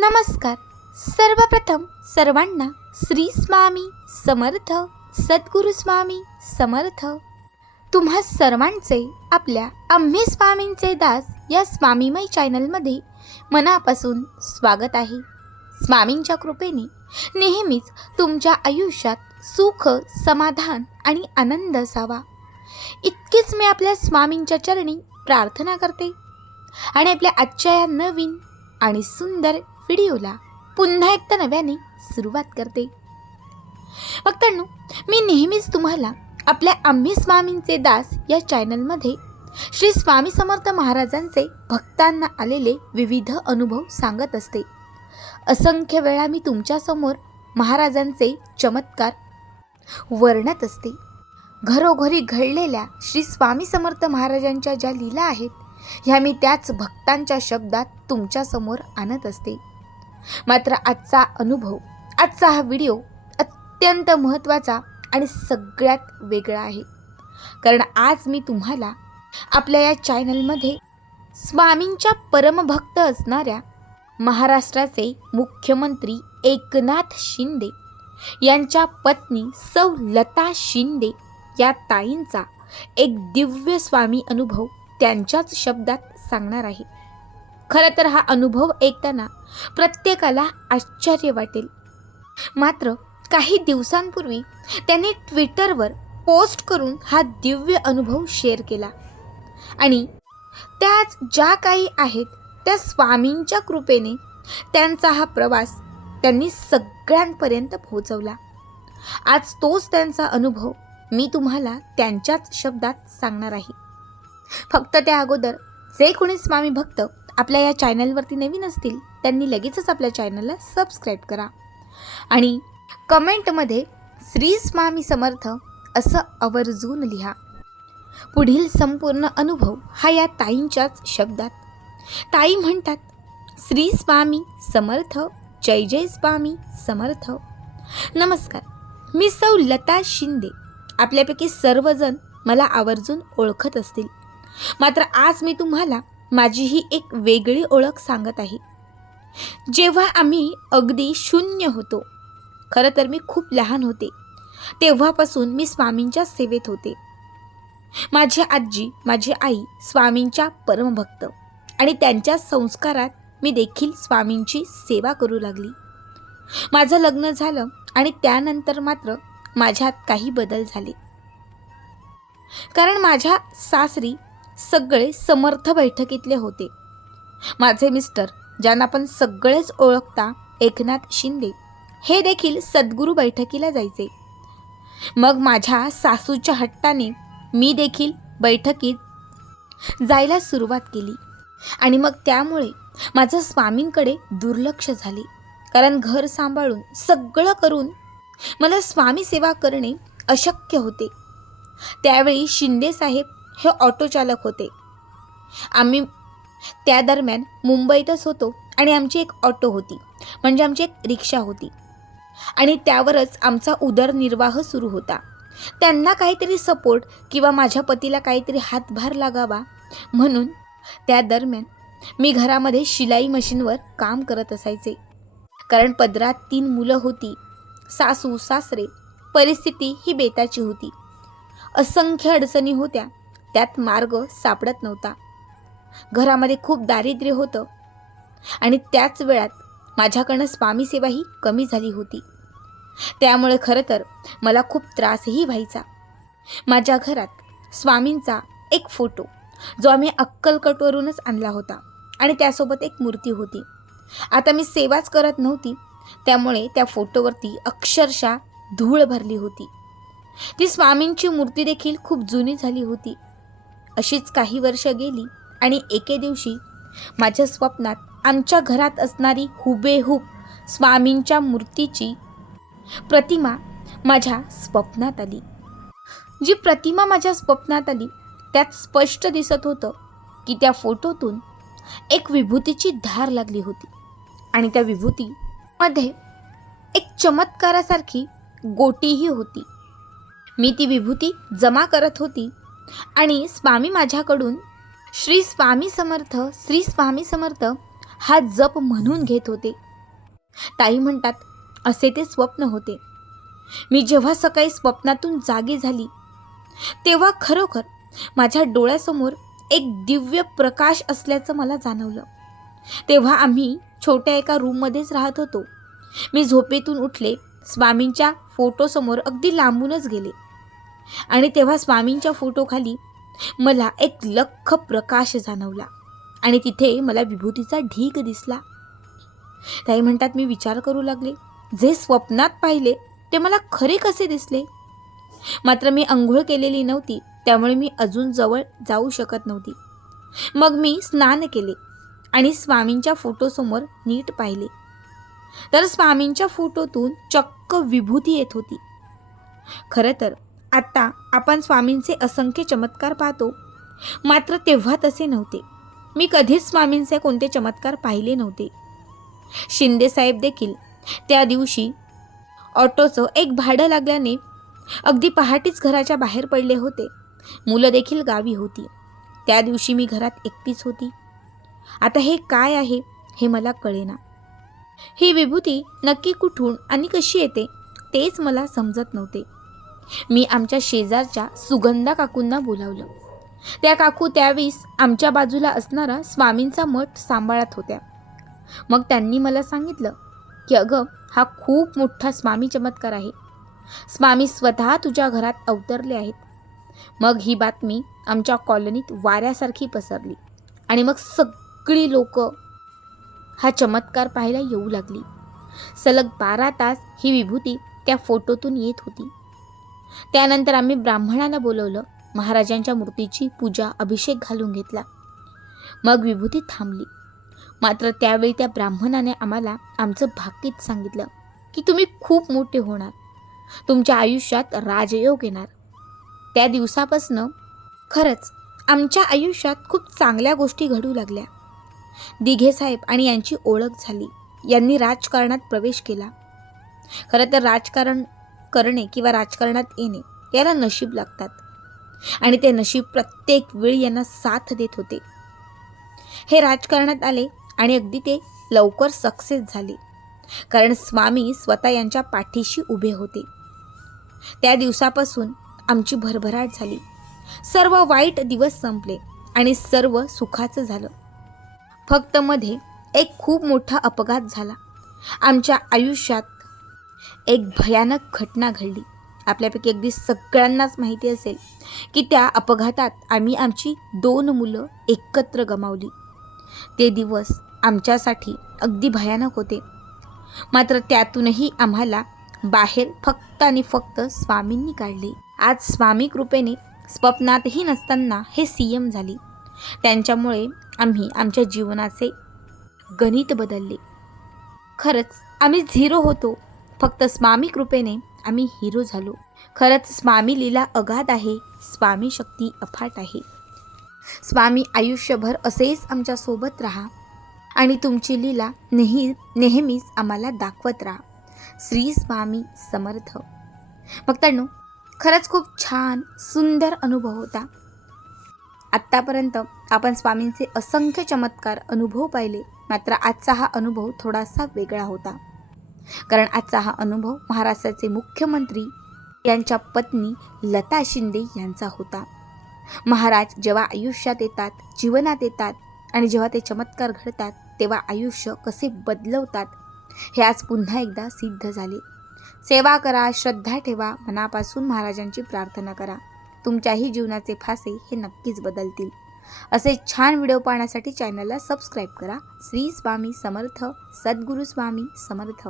नमस्कार. सर्वप्रथम सर्वांना श्री स्वामी समर्थ, सद्गुरु स्वामी समर्थ. तुम्हा सर्वांचे आपल्या आम्ही स्वामींचे दास या स्वामीमय चॅनलमध्ये मनापासून स्वागत आहे. स्वामींच्या कृपेने नेहमीच तुमच्या आयुष्यात सुख, समाधान आणि आनंद असावा, इतकीच मी आपल्या स्वामींच्या चरणी प्रार्थना करते आणि आपल्या आजच्या या नवीन आणि सुंदर व्हिडिओला पुन्हा एकदा नव्याने सुरुवात करते. भक्तांनो, मी नेहमीच तुम्हाला आपल्या आम्ही स्वामींचे दास या चॅनलमध्ये श्री स्वामी समर्थ महाराजांचे भक्तांना आलेले विविध अनुभव सांगत असते. असंख्य वेळा मी तुमच्यासमोर महाराजांचे चमत्कार वर्णत असते. घरोघरी घडलेल्या श्री स्वामी समर्थ महाराजांच्या ज्या लीला आहेत ह्या मी त्याच भक्तांच्या शब्दात तुमच्यासमोर आणत असते. मात्र आजचा अनुभव, आजचा हा व्हिडिओ अत्यंत महत्त्वाचा आणि सगळ्यात वेगळा आहे. कारण आज मी तुम्हाला आपल्या या चॅनलमध्ये स्वामींच्या परमभक्त असणाऱ्या महाराष्ट्राचे मुख्यमंत्री एकनाथ शिंदे यांच्या पत्नी सौ लता शिंदे या ताईंचा एक दिव्य स्वामी अनुभव त्यांच्याच शब्दात सांगणार आहे. खरं तर हा अनुभव ऐकताना प्रत्येकाला आश्चर्य वाटेल. मात्र काही दिवसांपूर्वी त्यांनी ट्विटरवर पोस्ट करून हा दिव्य अनुभव शेअर केला आणि त्याच ज्या काही आहेत त्या स्वामींच्या कृपेने त्यांचा हा प्रवास त्यांनी सगळ्यांपर्यंत पोहोचवला. आज तोच त्यांचा अनुभव मी तुम्हाला त्यांच्याच शब्दात सांगणार आहे. फक्त त्या अगोदर जे कोणी स्वामी भक्त आपल्या या चॅनलवरती नवीन असतील त्यांनी लगेचच आपल्या चॅनलला सबस्क्राईब करा आणि कमेंटमध्ये श्री स्वामी समर्थ असं आवर्जून लिहा. पुढील संपूर्ण अनुभव हा या ताईंच्याच शब्दात. ताई म्हणतात, श्री स्वामी समर्थ, जय जय स्वामी समर्थ. नमस्कार, मी सौ लता शिंदे. आपल्यापैकी सर्वजण मला आवर्जून ओळखत असतील. मात्र आज मी तुम्हाला माझी ही एक वेगळी ओळख सांगत आहे. जेव्हा आम्ही अगदी शून्य होतो, खरं तर मी खूप लहान होते, तेव्हापासून मी स्वामींच्या सेवेत होते. माझी आजी, माझी आई स्वामींच्या परमभक्त आणि त्यांच्या संस्कारात मी देखील स्वामींची सेवा करू लागली. माझं लग्न झालं आणि त्यानंतर मात्र माझ्यात काही बदल झाले. कारण माझ्या सासरी सगळे समर्थ बैठकीतले होते. माझे मिस्टर, ज्यांना आपण सगळेच ओळखता, एकनाथ शिंदे, हे देखील सद्गुरू बैठकीला जायचे. मग माझ्या सासूच्या हट्टाने मी देखील बैठकीत जायला सुरुवात केली आणि मग त्यामुळे माझं स्वामींकडे दुर्लक्ष झाले. कारण घर सांभाळून सगळं करून मला स्वामी सेवा करणे अशक्य होते. त्यावेळी शिंदे साहेब हे ऑटो चालक होते. आम्ही त्या दरम्यान मुंबईतच होतो आणि आमची एक ऑटो होती, म्हणजे आमची एक रिक्षा होती आणि त्यावरच आमचा उदरनिर्वाह सुरू होता. त्यांना काहीतरी सपोर्ट किंवा माझ्या पतीला काहीतरी हातभार लागावा म्हणून त्या दरम्यान मी घरामध्ये शिलाई मशीनवर काम करत असायचे. कारण पदरात 3 मुलं होती, सासू सासरे, परिस्थिती ही बेताची होती. असंख्य अडचणी होत्या, त्यात मार्ग सापडत नव्हता. घरामध्ये खूप दारिद्र्य होतं आणि त्याच वेळात माझ्याकडनं स्वामी सेवाही कमी झाली होती. त्यामुळे खरं तर मला खूप त्रासही व्हायचा. माझ्या घरात स्वामींचा एक फोटो, जो आम्ही अक्कलकोटवरूनच आणला होता, आणि त्यासोबत एक मूर्ती होती. आता मी सेवाच करत नव्हती, त्यामुळे त्या फोटोवरती अक्षरशः धूळ भरली होती. ती स्वामींची मूर्ती देखील खूप जुनी झाली होती. अशीच काही वर्ष गेली आणि एके दिवशी माझ्या स्वप्नात आमच्या घरात असणारी हुबेहूब स्वामींच्या मूर्तीची प्रतिमा माझ्या स्वप्नात आली. जी प्रतिमा माझ्या स्वप्नात आली त्यात स्पष्ट दिसत होतं की त्या फोटोतून एक विभूतीची धार लागली होती आणि त्या विभूतीमध्ये एक चमत्कारासारखी गोटीही होती. मी ती विभूती जमा करत होती आणि स्वामी माझ्याकडून श्री स्वामी समर्थ, श्री स्वामी समर्थ हा जप म्हणून घेत होते. ताई म्हणतात, असे ते स्वप्न होते. मी जेव्हा सकाळी स्वप्नातून जागी झाली तेव्हा खरोखर माझ्या डोळ्यासमोर एक दिव्य प्रकाश असल्याचं मला जाणवलं. तेव्हा आम्ही छोट्या एका रूममध्येच राहत होतो. मी झोपेतून उठले, स्वामींच्या फोटोसमोर अगदी लांबूनच गेले आणि तेव्हा स्वामींच्या फोटोखाली मला एक लख्ख प्रकाश जाणवला आणि तिथे मला विभूतीचा ढीग दिसला. ताई म्हणतात, मी विचार करू लागले, जे स्वप्नात पाहिले ते मला खरे कसे दिसले. मात्र मी अंघोळ केलेली नव्हती, त्यामुळे मी अजून जवळ जाऊ शकत नव्हती. मग मी स्नान केले आणि स्वामींच्या फोटोसमोर नीट पाहिले तर स्वामींच्या फोटोतून चक्क विभूती येत होती. खरं तर आता आपण स्वामींचे असंख्य चमत्कार पाहतो, मात्र तेव्हा तसे नव्हते. मी कधीच स्वामींचे कोणते चमत्कार पाहिले नव्हते. शिंदे साहेब देखील त्या दिवशी ऑटोचं एक भाडं लागल्याने अगदी पहाटेच घराच्या बाहेर पडले होते. मुलं देखील गावी होती. त्या दिवशी मी घरात एकटीच होती. आता हे काय आहे हे मला कळेना. ही विभूती नक्की कुठून आणि कशी येते तेच मला समजत नव्हते. मी आमच्या शेजारच्या सुगंधा काकूंना बोलावलं. त्या काकू त्यावेळेस आमच्या बाजूला असणारा स्वामींचा मठ सांभाळत होत्या. मग त्यांनी मला सांगितलं की अगं, हा खूप मोठा स्वामी चमत्कार आहे. स्वामी स्वतः तुझ्या घरात अवतरले आहेत. मग ही बातमी आमच्या कॉलनीत वाऱ्यासारखी पसरली आणि मग सगळी लोक हा चमत्कार पाहायला येऊ लागली. सलग 12 तास ही विभूती त्या फोटोतून येत होती. त्यानंतर आम्ही ब्राह्मणाला बोलवलं. महाराजांच्या मूर्तीची पूजा, अभिषेक घालून घेतला. मग विभूती थांबली. मात्र त्यावेळी त्या ब्राह्मणाने आम्हाला आमचं भाकीत सांगितलं की तुम्ही खूप मोठे होणार, तुमच्या आयुष्यात राजयोग येणार. त्या दिवसापासनं खरंच आमच्या आयुष्यात खूप चांगल्या गोष्टी घडू लागल्या. दिघे साहेब आणि यांची ओळख झाली. यांनी राजकारणात प्रवेश केला. खरं तर राजकारण करणे किंवा राजकारणात येणे याला नशीब लागतात आणि ते नशीब प्रत्येक वेळी यांना साथ देत होते. हे राजकारणात आले आणि अगदी ते लवकर सक्सेस झाले, कारण स्वामी स्वतः यांच्या पाठीशी उभे होते. त्या दिवसापासून आमची भरभराट झाली. सर्व वाईट दिवस संपले आणि सर्व सुखाचं झालं. फक्त मध्ये एक खूप मोठा अपघात झाला. आमच्या आयुष्यात एक भयानक घटना घडली. आपल्यापैकी अगदी सगळ्यांनाच माहिती असेल की त्या अपघातात आम्ही आमची 2 मुलं एकत्र गमावली. ते दिवस आमच्यासाठी अगदी भयानक होते. मात्र त्यातूनही आम्हाला बाहेर फक्त आणि फक्त स्वामींनी काढले. आज स्वामी कृपेने स्वप्नातही नसताना हे CM झाले. त्यांच्यामुळे आम्ही आमच्या जीवनाचे गणित बदलले. खरंच आम्ही 0 होतो, फक्त स्वामी कृपेने आम्ही हिरो झालो. खरंच स्वामी लीला अगाध आहे, स्वामी शक्ती अफाट आहे. स्वामी आयुष्यभर असेच आमच्यासोबत राहा आणि तुमची लीला नेहमीच आम्हाला दाखवत राहा. श्री स्वामी समर्थ. भक्तांनो, खरंच खूप छान सुंदर अनुभव होता. आत्तापर्यंत आपण स्वामींचे असंख्य चमत्कार अनुभव पाहिले. मात्र आजचा हा अनुभव थोडासा वेगळा होता, कारण आजचा हा अनुभव महाराष्ट्राचे मुख्यमंत्री यांच्या पत्नी लता शिंदे यांचा होता. महाराज जेव्हा आयुष्यात येतात, जीवनात येतात आणि जेव्हा ते चमत्कार घडतात, तेव्हा आयुष्य कसे बदलवतात हे आज पुन्हा एकदा सिद्ध झाले. सेवा करा, श्रद्धा ठेवा, मनापासून महाराजांची प्रार्थना करा. तुमच्याही जीवनाचे फासे हे नक्कीच बदलतील. असे छान व्हिडिओ पाहण्यासाठी चॅनलला सबस्क्राईब करा. श्री स्वामी समर्थ. सद्गुरू स्वामी समर्थ.